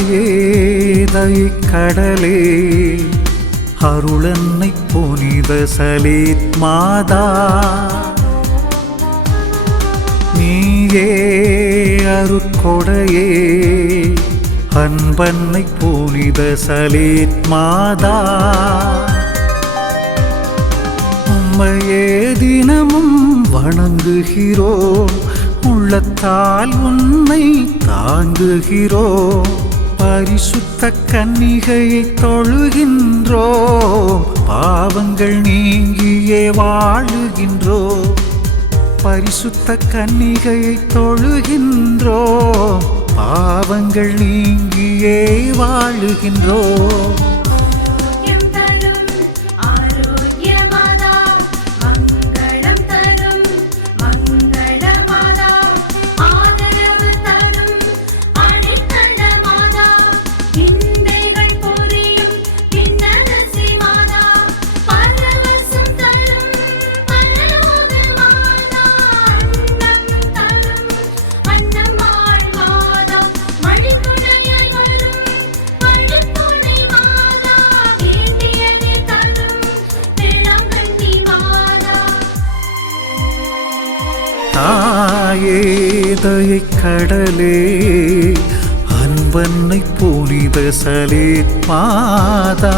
தாயே தயக்கடலே அருளன்னை புனித சலேத் மாதா நீயே அருட்கொடையே அன்பன்னை புனித சலேத் மாதா உம்மையே தினமும் வணங்குகிறோம் உள்ளத்தால் உன்னை தாங்குகிறோம் பரிசுத்த கன்னிகையை தொழுகின்றோம் பாவங்கள் நீங்கியே வாழுகின்றோம் பரிசுத்த கன்னிகையை தொழுகின்றோம் பாவங்கள் நீங்கியே வாழுகின்றோம் தாயே தயக்கடலே அன்பன்னை புனித சலேத் மாதா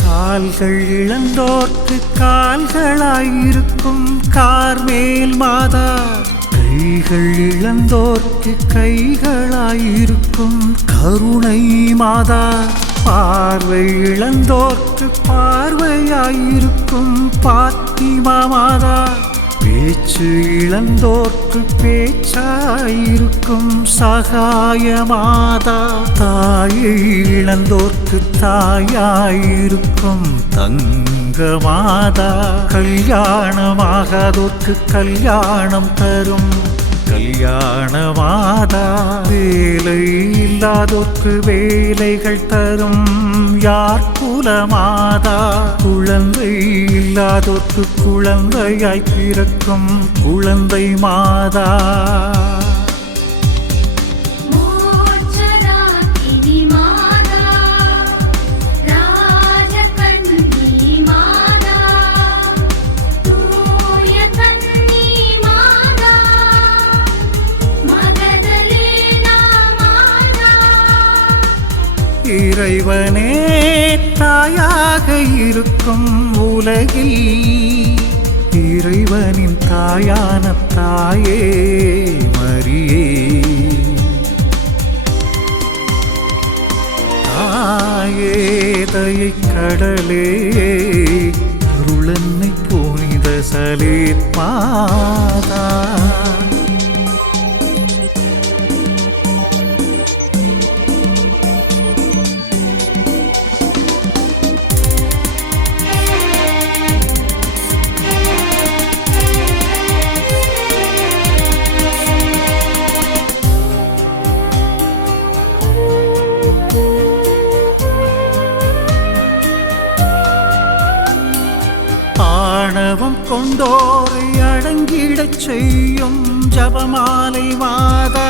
கால்கள் இழந்தோர்க்கு கால்களாயிருக்கும் கார்மேல் மாதா கைகள் இழந்தோர்க்கு கைகளாயிருக்கும் கருணை மாதா பார்வை இழந்தோர்க்கு பார்வையாயிருக்கும் பாத்திமா மாதா பேச்சு இழந்தோர்க்கு பேச்சாயிருக்கும் சகாய மாதா தாயை இழந்தோர்க்கு தாயாயிருக்கும் தங்க மாதா கல்யாணமாகாதோர்க்கு கல்யாணம் தரும் கல்யாண மாதா வேலை இல்லாதோர்க்கு வேலைகள் தரும் யார் குலமாதா குழந்தை இல்லாதோர்க்கு குழந்தையாய் பிறக்கும் குழந்தை மாதா இறைவனே தாயாக இருக்கும் உலகில் இறைவனின் தாயான தாயே மரியே தாயே தயக்கடலே அருளன்னை புனித சலேத் மாதா ஆணவம் கொண்டோரை அடங்கிடச் செய்யும் ஜபமாலை மாதா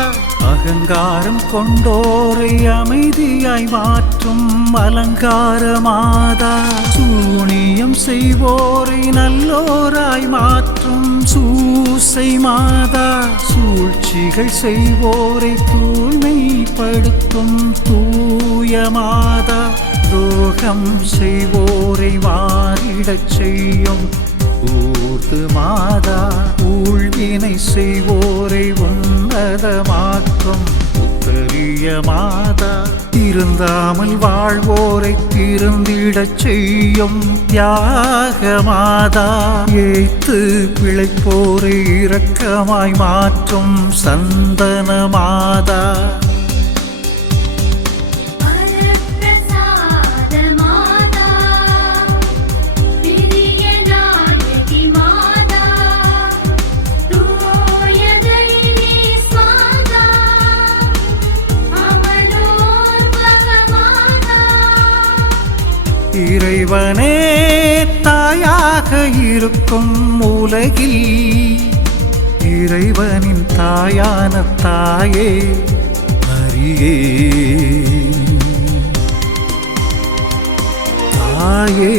அகங்காரம் கொண்டோரை அமைதியாய் மாற்றும் அலங்கார மாதா சூனியம் செய்வோரை நல்லோராய் மாற்றும் சூசை மாதா சூழ்ச்சிகள் செய்வோரை தூய்மைப்படுத்தும் தூய மாதா துரோகம் செய்வோரை மாறிடச் செய்யும் ஊர்து மாதா ஊழ்வினை செய்வோரை உன்னதமாக்கும் உத்தரிய மாதா திருந்தாமல் வாழ்வோரை திருந்திடச் செய்யும் தியாகமாதா, ஏய்த்து பிழைப்போரை இரக்கமாய் மாற்றும் சந்தனமாதா, இறைவனே தாயாக இருக்கும் உலகில் இறைவனின் தாயான தாயே மரியே, தாயே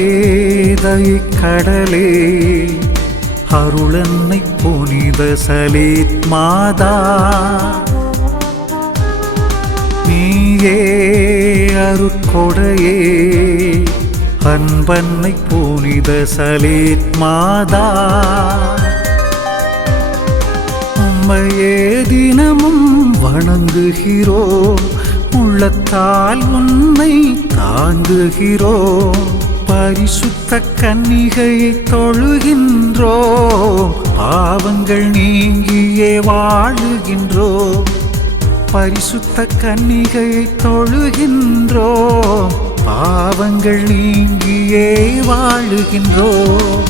தயக்கடலே அருளன்னை புனித சலேத் மாதா, நீயே அருட்கொடையே அன்பன்னை புனித சலேத் மாதா, உம்மையே தினமும் வணங்குகிறோம், உள்ளத்தால் உன்னை தாங்குகிறோம், பரிசுத்த கன்னிகையை தொழுகின்றோம், பாவங்கள் நீங்கியே வாழுகின்றோம், பரிசுத்த கன்னிகையை தொழுகின்றோம், பாவங்கள் நீங்கியே வாழுகின்றோம்.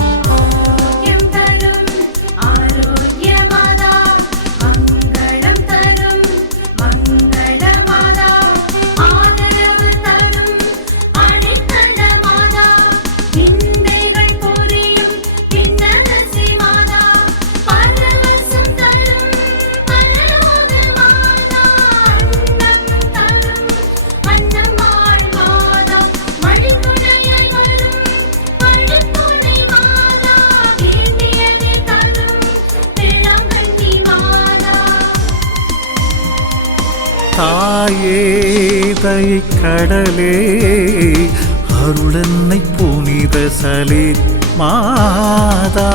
தாயே தயக்கடலே அருளன்னை புனித சலேத் மாதா.